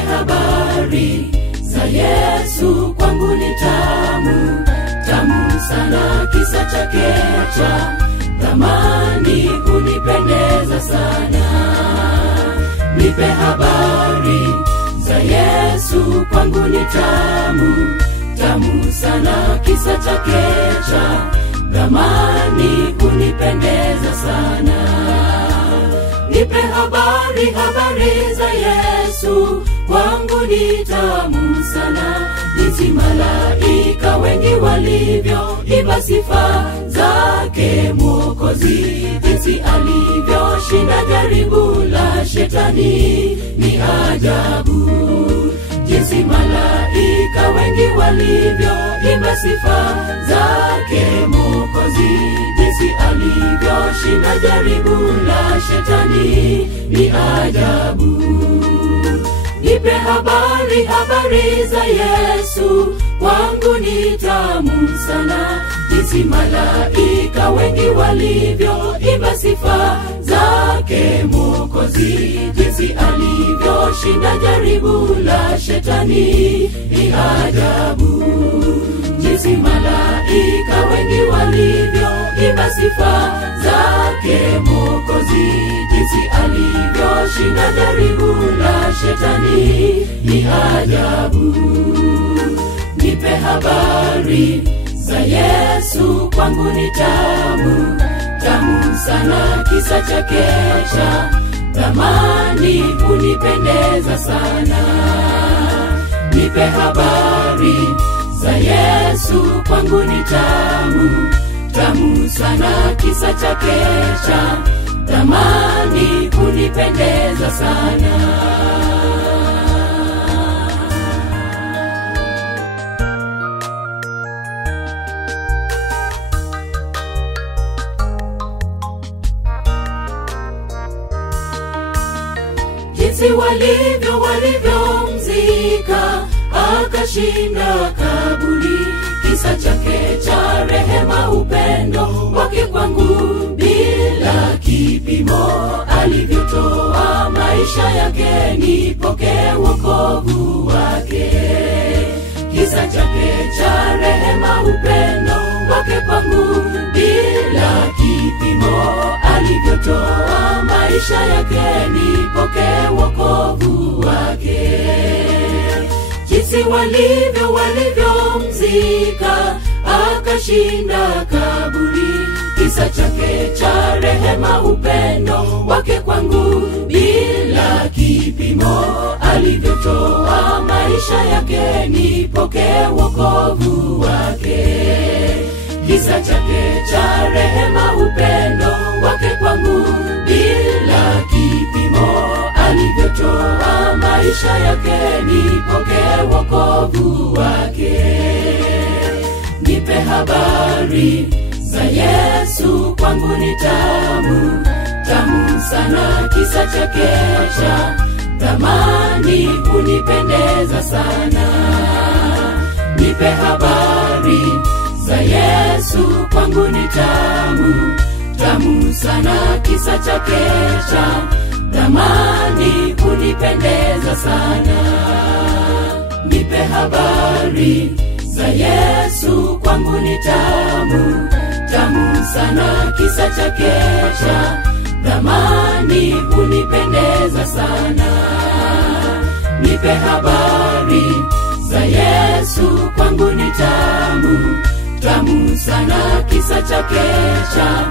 habari za Yesu, kwangu ni tamu, tamu sana. Kisa chake cha thamani hunipendeza sana. Nipe habari za Yesu, kwangu ni tamu, tamu sana. Kisa chake cha thamani hunipendeza sana. Nipe habari za Yesu, kwangu ni tamu sana. Jinsi malaika wengi walivyo imba sifa zake Mwokozi, jinsi alivyoshinda jaribu la shetani ni ajabu. Jinsi malaika wengi walivyo imba sifa zake Mwokozi, jinsi alivyoshinda jaribu la shetani ni ajabu. Nipe habari za Yesu, kwangu ni tamu sana. Jinsi malaika wengi walivyo imba sifa zake Mwokozi, jinsi alivyoshinda jaribu la shetani ni ajabu. Jinsi malaika wengi walivyo imba sifa zake Mwokozi, jinsi alivyoshinda jaribu la shetani ni ajabu. Nipe habari za Yesu, kwangu ni tamu, tamu sana. Kisa chake cha thamani hunipendeza sana. Nipe habari za Yesu, kwangu ni tamu, tamu sana. Kisa chake cha thamani hunipendeza sana. Jinsi walivyo mzika akashinda kaburi, kisa chake cha rehema, upendo wake kwangu bila kipimo. Alivyotoa maisha yake nipokee wokovu wake, kisa chake cha rehema, upendo wake kwangu bila kipimo. Alivyotoa maisha yake nipokee wokovu wake. Jinsi walivyo mzika akashinda kaburi, kisa chake cha rehema, upendo wake kwangu bila kipimo. Alivyotoa maisha yake nipokee wokovu wake, kisa chake cha rehema, upendo wake kwangu bila kipimo. Alivyotoa maisha yake nipokee wokovu wake. Nipe habari za Yesu, kwangu ni tamu, tamu sana. Kisa chake cha thamani hunipendeza sana. Nipe habari za Yesu, kwangu ni tamu, tamu sana. Kisa chake cha thamani hunipendeza sana. Nipe habari za Yesu, kwangu ni tamu, tamu sana. Kisa chake cha thamani hunipendeza sana. Nipe habari za Yesu, kwangu ni tamu, tamu sana. Kisa chake cha